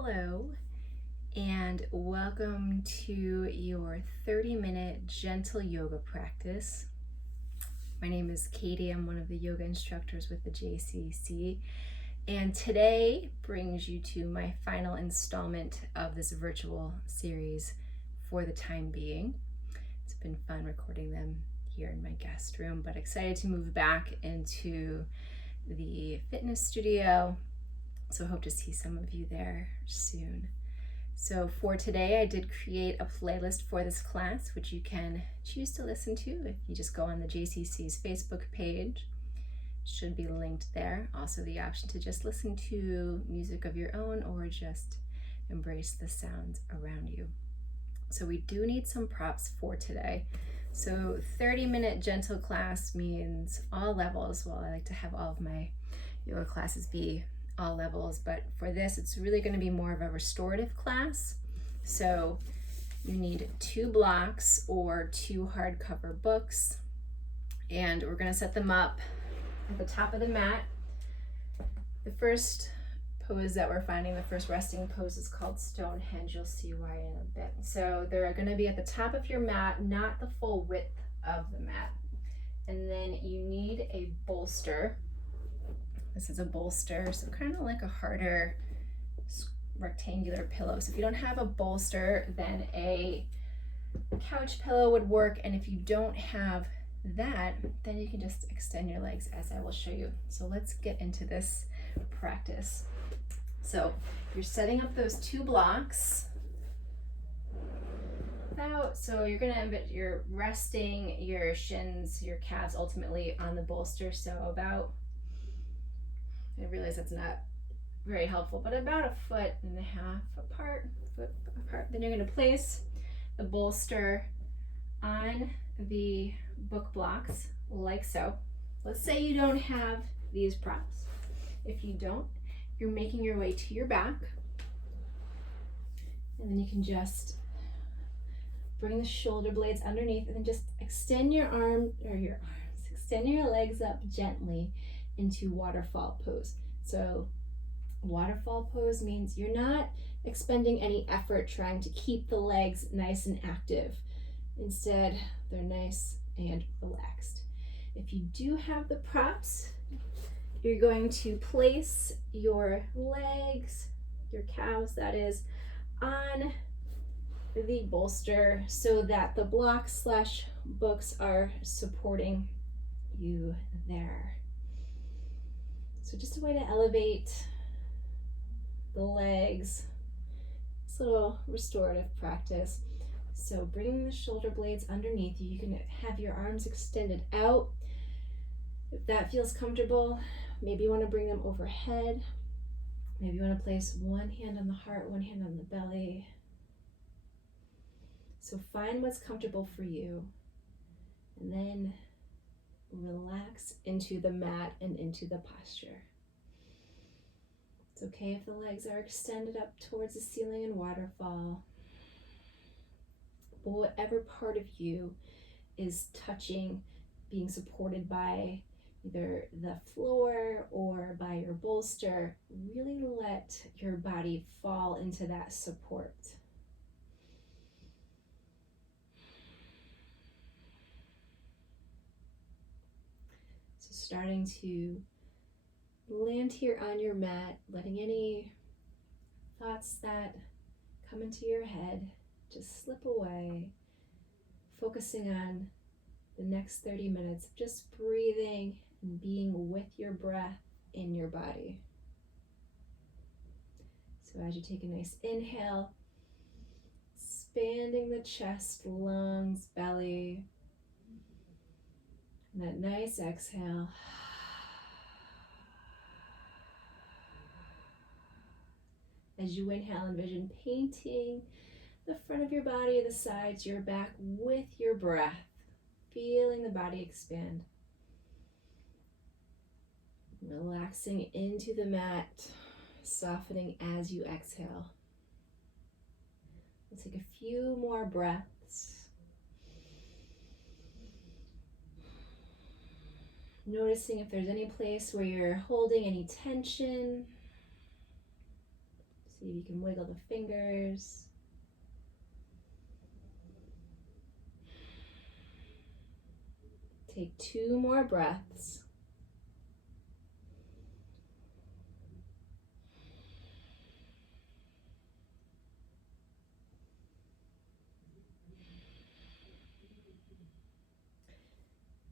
Hello, and welcome to your 30-minute gentle yoga practice. My name is Katie. I'm one of the yoga instructors with the JCC, and today brings you to my final installment of this virtual series for the time being. It's been fun recording them here in my guest room, but excited to move back into the fitness studio. So I hope to see some of you there soon. So for today, I did create a playlist for this class, which you can choose to listen to if you just go on the JCC's Facebook page. Should be linked there. Also the option to just listen to music of your own or just embrace the sounds around you. So we do need some props for today. So 30-minute gentle class means all levels. Well, I like to have all of my yoga classes be all levels, but for this it's really going to be more of a restorative class. So you need 2 blocks or 2 hardcover books, and we're going to set them up at the top of the mat. The first pose that we're finding, the first resting pose, is called Stonehenge. You'll see why in a bit. So they're going to be at the top of your mat, not the full width of the mat. And then you need a bolster. This is a bolster, so kind of like a harder rectangular pillow. So if you don't have a bolster, then a couch pillow would work. And if you don't have that, then you can just extend your legs, as I will show you. So let's get into this practice. So you're setting up those 2 blocks out. So you're resting your shins, your calves ultimately on the bolster. So about, I realize that's not very helpful, but about 1.5 foot apart, Then you're going to place the bolster on the book blocks like so. Let's say you don't have these props. If you don't, you're making your way to your back, and then you can just bring the shoulder blades underneath, and then just extend your extend your legs up gently into waterfall pose. So waterfall pose means you're not expending any effort trying to keep the legs nice and active. Instead, they're nice and relaxed. If you do have the props, you're going to place your legs, your calves that is, on the bolster so that the blocks/books are supporting you there. So just a way to elevate the legs. It's a little restorative practice. So bringing the shoulder blades underneath you, you can have your arms extended out. If that feels comfortable, maybe you want to bring them overhead. Maybe you want to place one hand on the heart, one hand on the belly. So find what's comfortable for you, and then relax into the mat and into the posture. It's okay if the legs are extended up towards the ceiling in waterfall, but whatever part of you is touching, being supported by either the floor or by your bolster, really let your body fall into that support. So starting to land here on your mat, letting any thoughts that come into your head just slip away, focusing on the next 30 minutes of just breathing and being with your breath in your body. So as you take a nice inhale, expanding the chest, lungs, belly, and that nice exhale. As you inhale, envision painting the front of your body, the sides, your back with your breath, feeling the body expand. Relaxing into the mat, softening as you exhale. We'll take a few more breaths. Noticing if there's any place where you're holding any tension. So See if you can wiggle the fingers. Take 2 more breaths.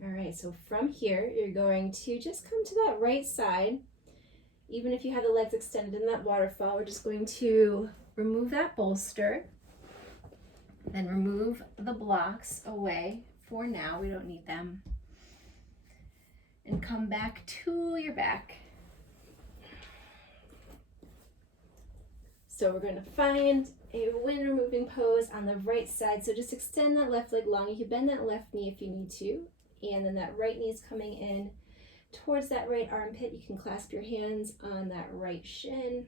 All right, so from here, you're going to just come to that right side. Even if you have the legs extended in that waterfall, we're just going to remove that bolster, then remove the blocks away for now. We don't need them. And come back to your back. So we're going to find a wind removing pose on the right side. So just extend that left leg long. You can bend that left knee if you need to. And then that right knee is coming in towards that right armpit. You can clasp your hands on that right shin.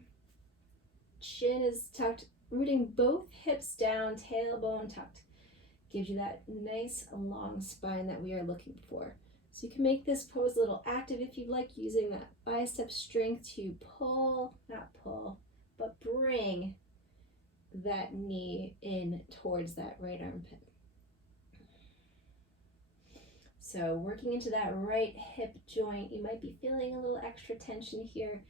Chin is tucked, rooting both hips down, tailbone tucked. Gives you that nice long spine that we are looking for. So you can make this pose a little active if you'd like, using that bicep strength to pull, not pull, but bring that knee in towards that right armpit. So working into that right hip joint, you might be feeling a little extra tension here.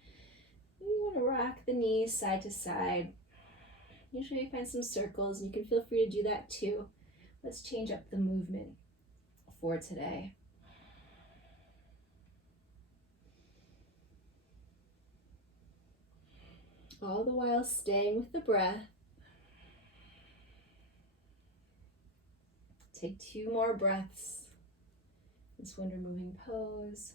Maybe you want to rock the knees side to side. Usually you find some circles, and you can feel free to do that too. Let's change up the movement for today. All the while staying with the breath. Take 2 more breaths. This wind removing pose.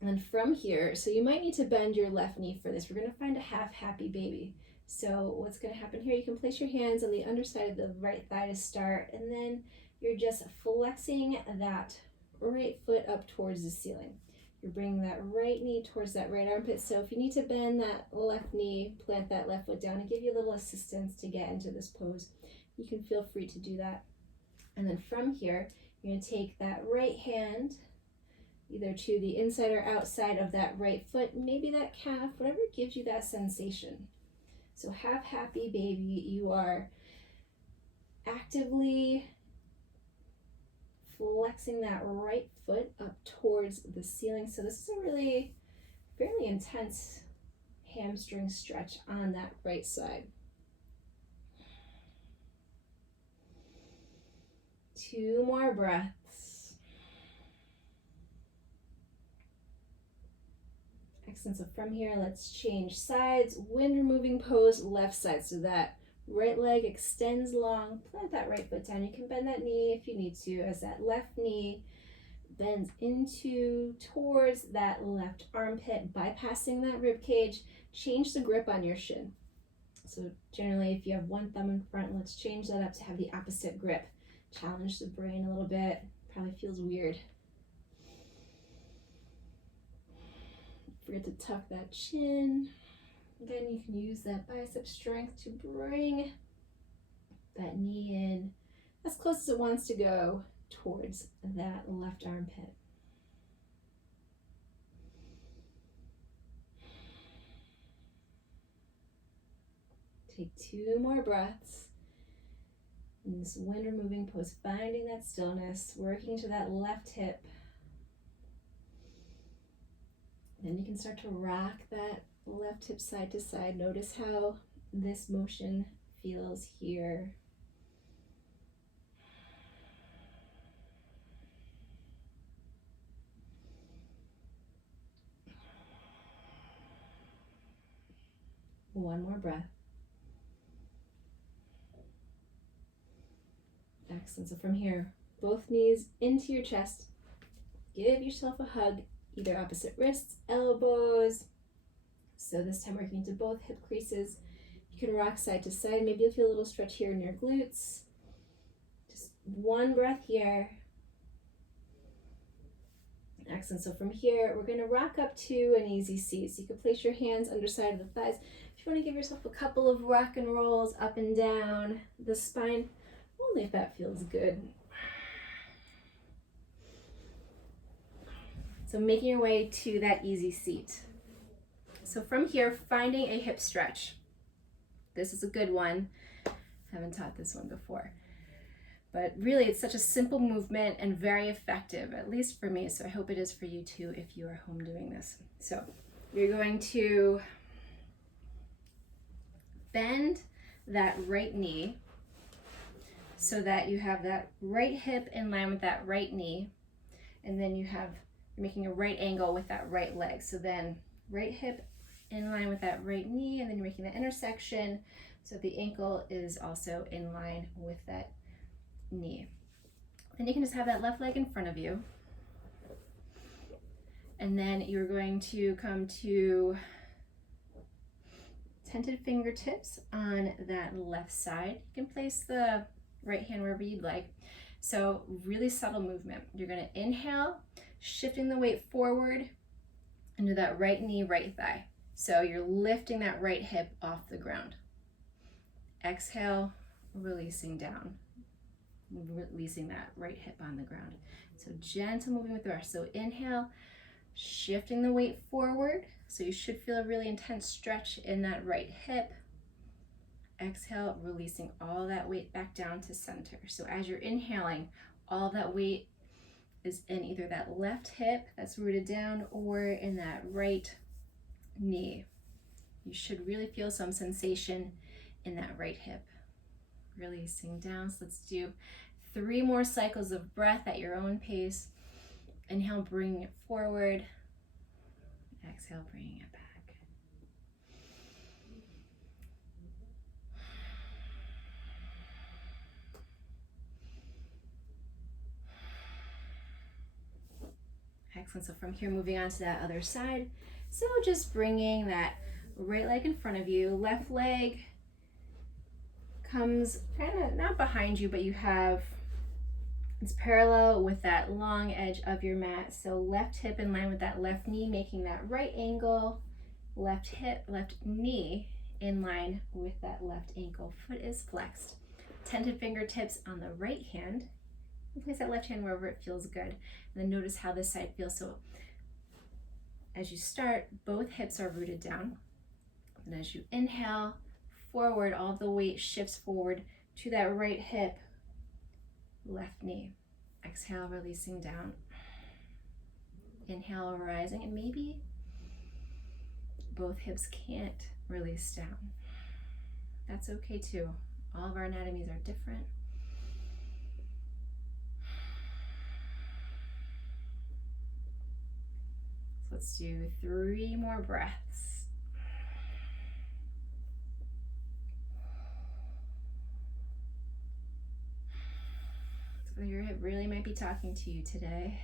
And then from here, so you might need to bend your left knee for this. We're going to find a half happy baby. So what's going to happen here, you can place your hands on the underside of the right thigh to start, and then you're just flexing that right foot up towards the ceiling. You're bringing that right knee towards that right armpit. So if you need to bend that left knee, plant that left foot down and give you a little assistance to get into this pose. You can feel free to do that. And then from here, you're going to take that right hand either to the inside or outside of that right foot, maybe that calf, whatever gives you that sensation. So half happy baby, you are actively flexing that right foot up towards the ceiling. So this is a really fairly intense hamstring stretch on that right side. 2 more breaths. Excellent. So from here, let's change sides. Wind removing pose, left side. So that right leg extends long. Plant that right foot down. You can bend that knee if you need to, as that left knee bends into towards that left armpit, bypassing that rib cage. Change the grip on your shin. So generally, if you have one thumb in front, let's change that up to have the opposite grip. Challenge the brain a little bit. Probably feels weird. Forget to tuck that chin. Again, you can use that bicep strength to bring that knee in as close as it wants to go towards that left armpit. Take 2 more breaths. In this wind removing pose, finding that stillness, working to that left hip. Then you can start to rock that left hip side to side. Notice how this motion feels here. One more breath. Excellent. So from here, both knees into your chest. Give yourself a hug, either opposite wrists, elbows. So this time working into both hip creases. You can rock side to side. Maybe you'll feel a little stretch here in your glutes. Just one breath here. Excellent. So from here, we're going to rock up to an easy seat. So you can place your hands underside of the thighs. If you want to give yourself a couple of rock and rolls up and down the spine, only if that feels good. So making your way to that easy seat. So from here, finding a hip stretch. This is a good one. I haven't taught this one before. But really, it's such a simple movement and very effective, at least for me. So I hope it is for you too if you are home doing this. So you're going to bend that right knee so that you have that right hip in line with that right knee. And then you're making a right angle with that right leg. So then right hip in line with that right knee, and then you're making the intersection so the ankle is also in line with that knee. Then you can just have that left leg in front of you. And then you're going to come to tented fingertips on that left side. You can place the right hand wherever you'd like. So really subtle movement. You're going to inhale, shifting the weight forward into that right knee, right thigh. So you're lifting that right hip off the ground. Exhale, releasing down, releasing that right hip on the ground. So gentle moving with the rest. So inhale, shifting the weight forward. So you should feel a really intense stretch in that right hip. Exhale, releasing all that weight back down to center. So as you're inhaling, all that weight is in either that left hip that's rooted down or in that right knee. You should really feel some sensation in that right hip. Releasing down. So let's do 3 more cycles of breath at your own pace. Inhale, bringing it forward. Exhale, bringing it back. Excellent. So from here, moving on to that other side. So just bringing that right leg in front of you, left leg comes kind of not behind you, but it's parallel with that long edge of your mat. So left hip in line with that left knee, making that right angle, left hip, left knee in line with that left ankle. Foot is flexed. Tented fingertips on the right hand. And place that left hand wherever it feels good. And then notice how this side feels. So as you start, both hips are rooted down. And as you inhale, forward, all of the weight shifts forward to that right hip, left knee. Exhale, releasing down. Inhale, rising, and maybe both hips can't release down. That's okay too. All of our anatomies are different. So let's do 3 more breaths. So your hip really might be talking to you today.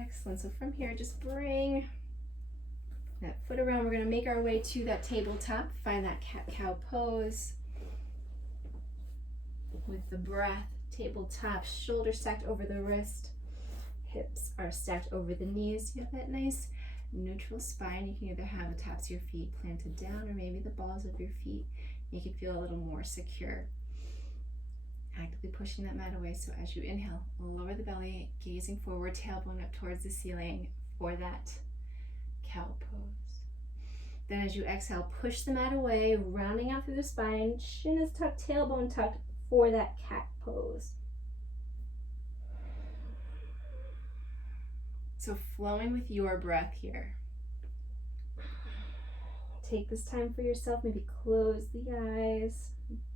Excellent. So from here, just bring that foot around. We're going to make our way to that tabletop. Find that cat-cow pose with the breath. Tabletop, shoulders stacked over the wrist. Hips are stacked over the knees. You have that nice neutral spine. You can either have the tops of your feet planted down or maybe the balls of your feet. Make it feel a little more secure. Actively pushing that mat away. So as you inhale, lower the belly, gazing forward, tailbone up towards the ceiling for that cow pose. Then as you exhale, push the mat away, rounding out through the spine, chin is tucked, tailbone tucked for that cat pose. So flowing with your breath here. Take this time for yourself, maybe close the eyes.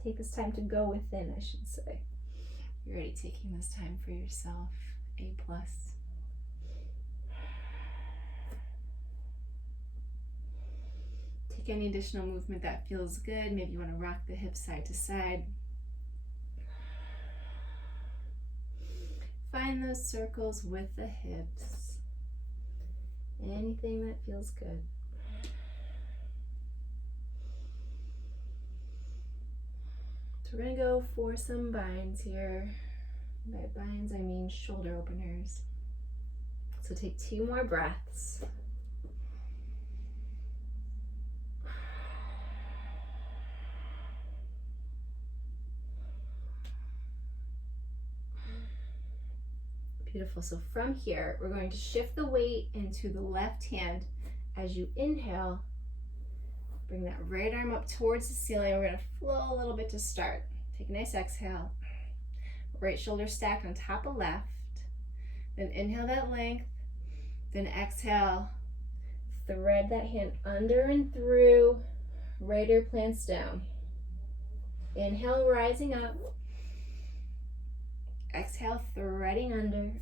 Take this time to go within, I should say. You're already taking this time for yourself. A+. Take any additional movement that feels good. Maybe you want to rock the hips side to side. Find those circles with the hips. Anything that feels good. So we're going to go for some binds here. By binds, I mean shoulder openers. So take 2 more breaths. Beautiful. So from here, we're going to shift the weight into the left hand. As you inhale, bring that right arm up towards the ceiling. We're going to flow a little bit to start. Take a nice exhale. Right shoulder stacked on top of left. Then inhale that length. Then exhale. Thread that hand under and through. Right ear plants down. Inhale, rising up. Exhale, threading under.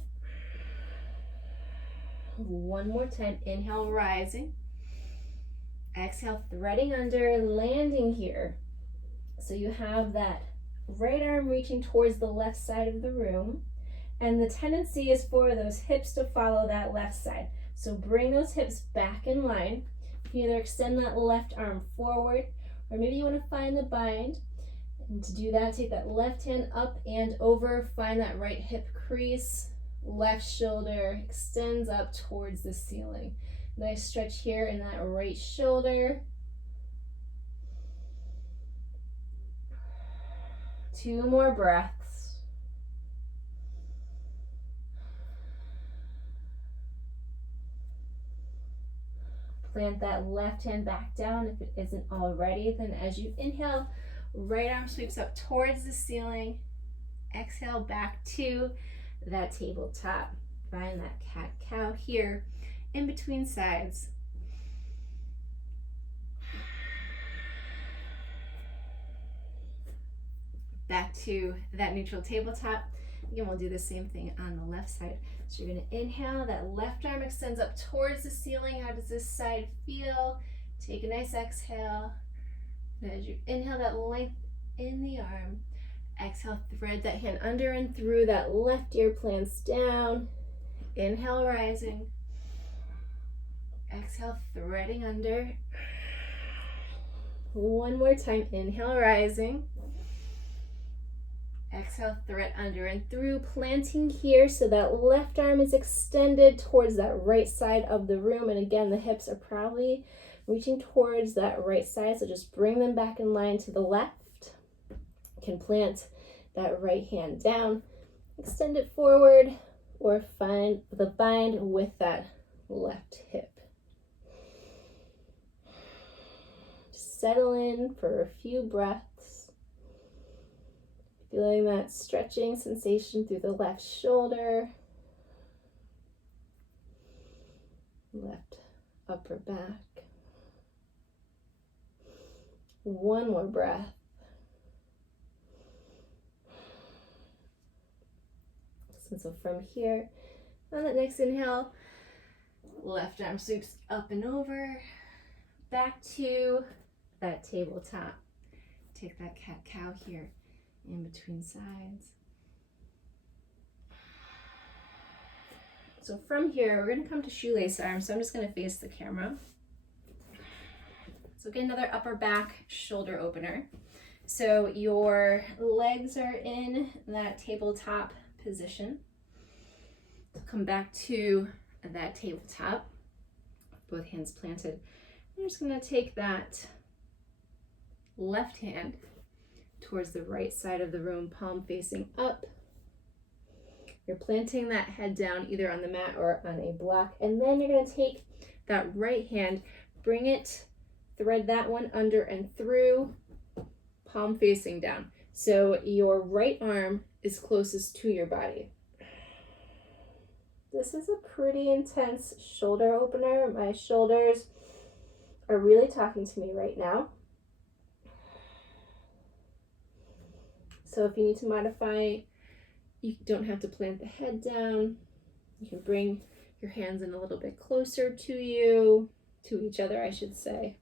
One more time. Inhale, rising. Exhale, threading under, landing here. So you have that right arm reaching towards the left side of the room. And the tendency is for those hips to follow that left side. So bring those hips back in line. You can either extend that left arm forward, or maybe you want to find the bind. And to do that, take that left hand up and over, find that right hip crease, left shoulder extends up towards the ceiling. Nice stretch here in that right shoulder. 2 more breaths. Plant that left hand back down if it isn't already. Then as you inhale, right arm sweeps up towards the ceiling. Exhale back to that tabletop. Find that cat-cow here in between sides. Back to that neutral tabletop. Again, we'll do the same thing on the left side. So you're going to inhale, that left arm extends up towards the ceiling. How does this side feel? Take a nice exhale. And as you inhale, that length in the arm. Exhale, thread that hand under and through, that left ear plants down. Inhale, rising. Exhale, threading under. One more time, inhale, rising. Exhale, thread under and through, planting here so that left arm is extended towards that right side of the room. And again, the hips are probably reaching towards that right side, so just bring them back in line to the left. You can plant that right hand down, extend it forward, or find the bind with that left hip. Just settle in for a few breaths. Feeling that stretching sensation through the left shoulder, left upper back. One more breath. So from here, on that next inhale, left arm sweeps up and over, back to that tabletop. Take that cat-cow here in between sides. So from here, we're going to come to shoelace arms. So I'm just going to face the camera. So get another upper back shoulder opener. So your legs are in that tabletop position. So come back to that tabletop, both hands planted. I'm just going to take that left hand towards the right side of the room, palm facing up. You're planting that head down either on the mat or on a block, and then you're going to take that right hand, bring it, thread that one under and through, palm facing down. So your right arm is closest to your body. This is a pretty intense shoulder opener. My shoulders are really talking to me right now. So if you need to modify, you don't have to plant the head down. You can bring your hands in a little bit closer to you, to each other, I should say.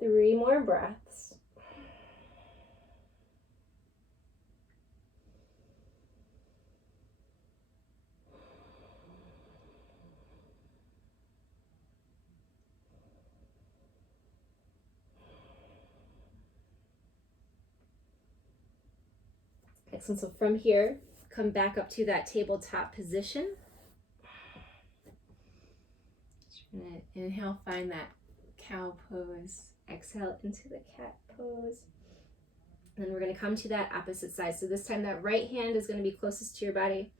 3 more breaths. Excellent. So from here, come back up to that tabletop position. You're going to inhale, find that cow pose. Exhale into the cat pose. And then we're going to come to that opposite side. So this time that right hand is going to be closest to your body.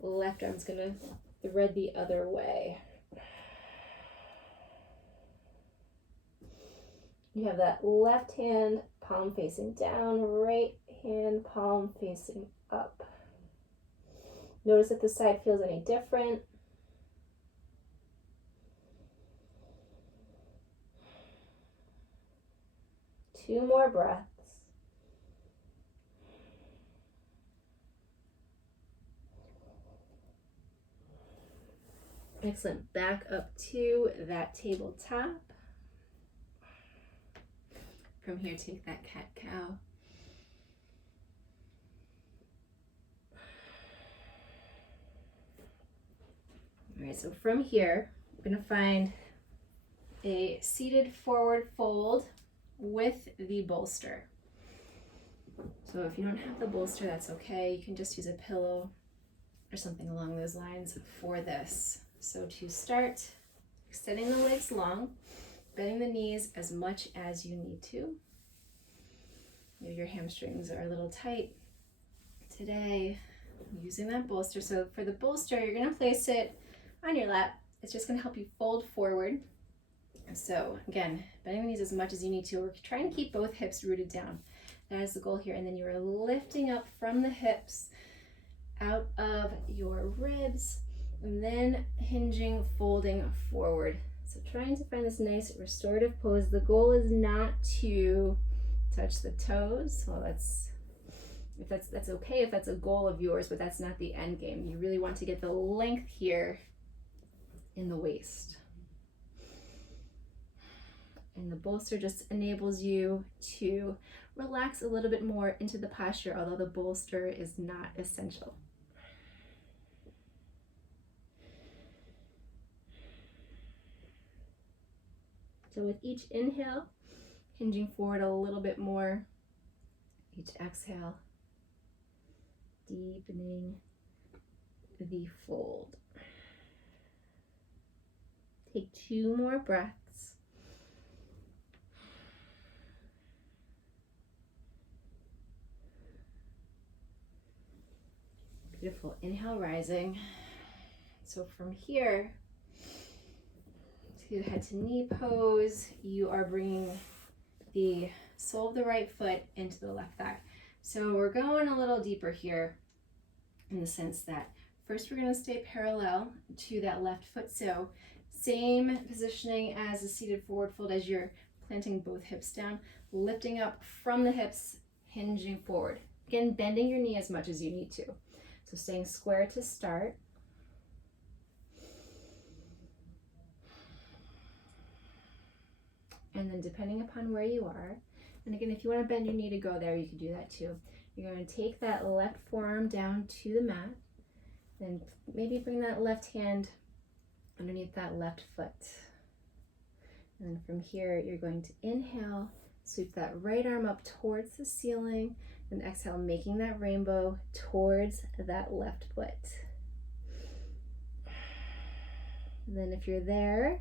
Left arm's going to thread the other way. You have that left hand palm facing down, right hand palm facing up. Notice if the side feels any different. Two more breaths. Excellent. Back up to that tabletop. From here, take that cat-cow. All right, so from here, we're going to find a seated forward fold with the bolster. So if you don't have the bolster, that's okay. You can just use a pillow or something along those lines for this. So to start, extending the legs long, bending the knees as much as you need to. Maybe your hamstrings are a little tight today, using that bolster. So for the bolster, you're going to place it on your lap. It's just going to help you fold forward. So again, bending the knees as much as you need to. We're trying to keep both hips rooted down. That is the goal here. And then you're lifting up from the hips out of your ribs, and then hinging, folding forward. So trying to find this nice restorative pose. The goal is not to touch the toes. Well, that's okay if that's a goal of yours, but that's not the end game. You really want to get the length here in the waist. And the bolster just enables you to relax a little bit more into the posture, although the bolster is not essential. So with each inhale, hinging forward a little bit more. Each exhale, deepening the fold. Take two more breaths. Beautiful. Inhale, rising. So from here, to head to knee pose, you are bringing the sole of the right foot into the left thigh. So we're going a little deeper here in the sense that first we're going to stay parallel to that left foot. So same positioning as a seated forward fold as you're planting both hips down, lifting up from the hips, hinging forward. Again, bending your knee as much as you need to. So staying square to start. And then depending upon where you are, and again, if you want to bend your knee to go there, you can do that too. You're going to take that left forearm down to the mat, then maybe bring that left hand underneath that left foot. And then from here, you're going to inhale, sweep that right arm up towards the ceiling, and exhale, making that rainbow towards that left foot. And then if you're there,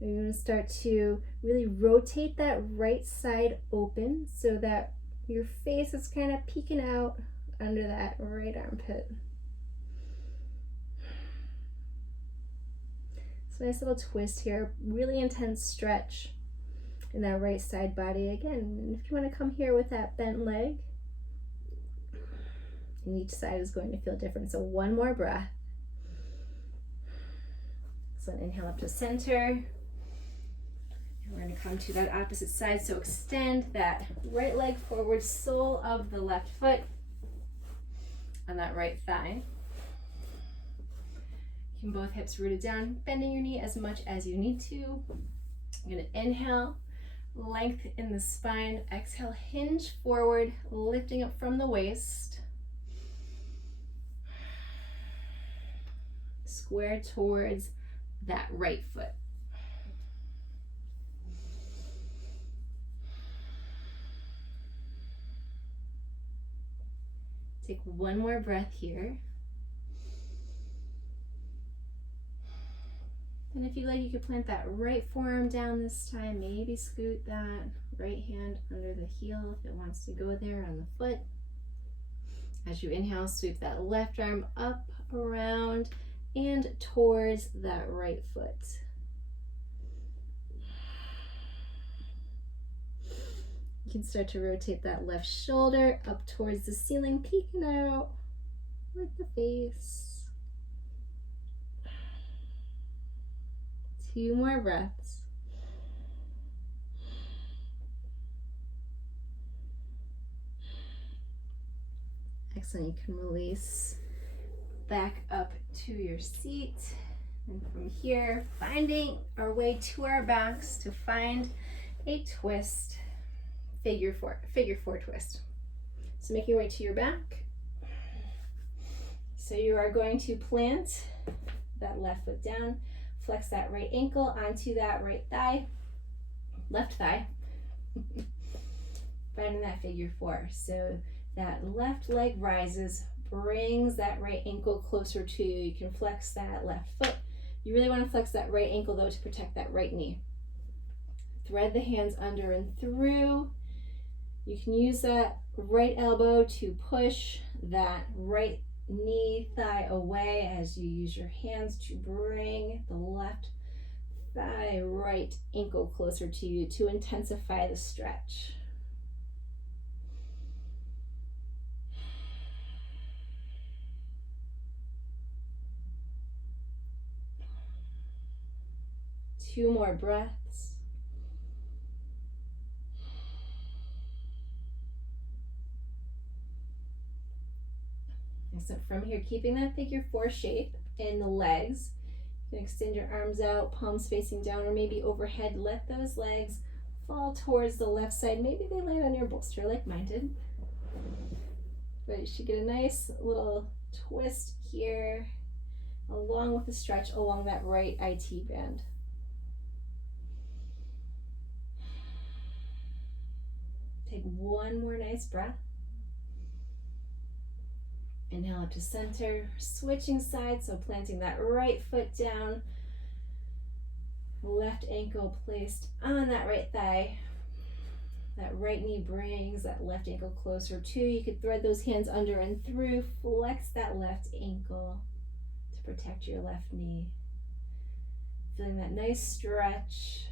you're going to start to really rotate that right side open so that your face is kind of peeking out under that right armpit. So nice little twist here, really intense stretch in that right side body. Again, if you want to come here with that bent leg, and each side is going to feel different. So one more breath. So inhale up to center. We're going to come to that opposite side. So extend that right leg forward, sole of the left foot on that right thigh. Keep both hips rooted down, bending your knee as much as you need to. You're going to inhale, length in the spine. Exhale, hinge forward, lifting up from the waist. Square towards that right foot. Take one more breath here. And if you like, you could plant that right forearm down this time. Maybe scoot that right hand under the heel if it wants to go there on the foot. As you inhale, sweep that left arm up, around, and towards that right foot. You can start to rotate that left shoulder up towards the ceiling, peeking out with the face. 2 more breaths. Excellent. You can release back up to your seat. And from here, finding our way to our backs to find a twist, figure four twist. So make your way to your back. So you are going to plant that left foot down, flex that right ankle onto that right thigh, left thigh, finding that figure four. So that left leg rises, brings that right ankle closer to you. You can flex that left foot. You really want to flex that right ankle though to protect that right knee. Thread the hands under and through. You can use that right elbow to push that right knee, thigh away as you use your hands to bring the left thigh, right ankle closer to you to intensify the stretch. Two more breaths. So from here, keeping that figure four shape in the legs, you can extend your arms out, palms facing down, or maybe overhead. Let those legs fall towards the left side. Maybe they land on your bolster like mine did. But you should get a nice little twist here, along with the stretch along that right IT band. Take one more nice breath. Inhale up to center, switching sides, so planting that right foot down, left ankle placed on that right thigh. That right knee brings that left ankle closer to you. You could thread those hands under and through, flex that left ankle to protect your left knee. Feeling that nice stretch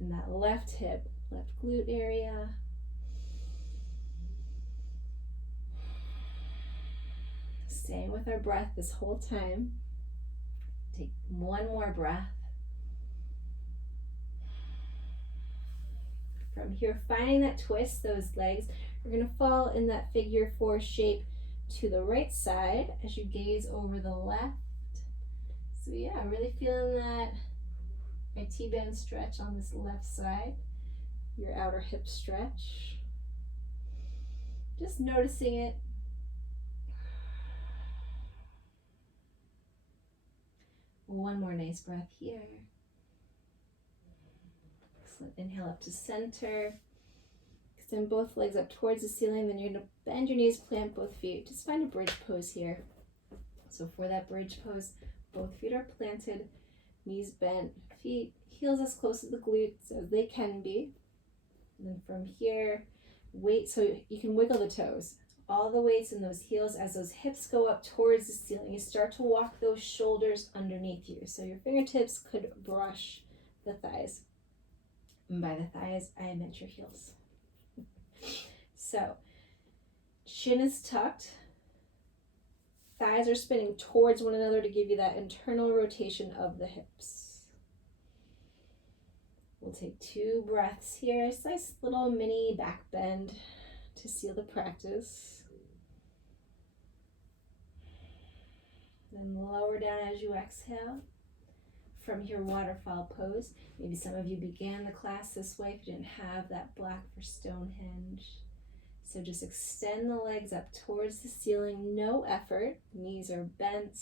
in that left hip, left glute area. Staying with our breath this whole time. Take one more breath. From here, finding that twist, those legs are going to fall in that figure four shape to the right side as you gaze over the left. So yeah, really feeling that IT band stretch on this left side, your outer hip stretch. Just noticing it. One more nice breath here. Excellent. Inhale up to center. Extend both legs up towards the ceiling. Then you're going to bend your knees, plant both feet. Just find a bridge pose here. So for that bridge pose, both feet are planted, knees bent, feet, heels as close to the glutes as they can be. And then from here, weight, so you can wiggle the toes. All the weights in those heels as those hips go up towards the ceiling. You start to walk those shoulders underneath you. So your fingertips could brush the thighs. And by the thighs, I meant your heels. So chin is tucked. Thighs are spinning towards one another to give you that internal rotation of the hips. We'll take 2 breaths here. A nice little mini back bend to seal the practice. Then lower down as you exhale. From your waterfall pose, maybe some of you began the class this way if you didn't have that block for Stonehenge. So just extend the legs up towards the ceiling, no effort. Knees are bent.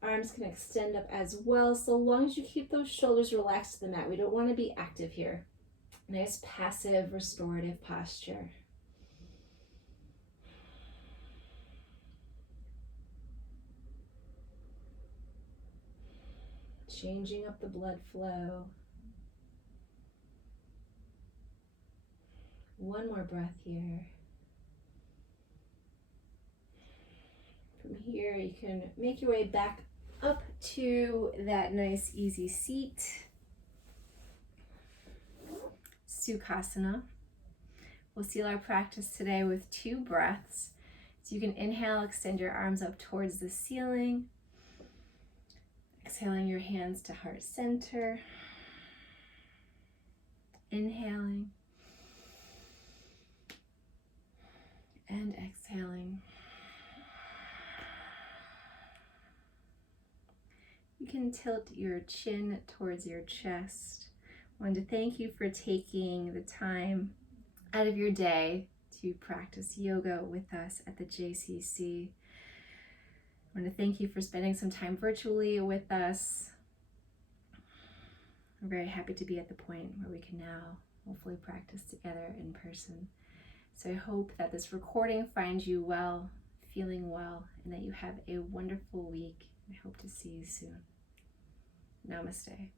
Arms can extend up as well, so long as you keep those shoulders relaxed to the mat. We don't want to be active here. Nice passive restorative posture. changing up the blood flow. One more breath here. From here, you can make your way back up to that nice easy seat. Sukhasana. We'll seal our practice today with 2 breaths. So you can inhale, extend your arms up towards the ceiling. Exhaling your hands to heart center. Inhaling. And exhaling. You can tilt your chin towards your chest. I wanted to thank you for taking the time out of your day to practice yoga with us at the JCC. I want to thank you for spending some time virtually with us. I'm very happy to be at the point where we can now hopefully practice together in person. So I hope that this recording finds you well, feeling well, and that you have a wonderful week. I hope to see you soon. Namaste.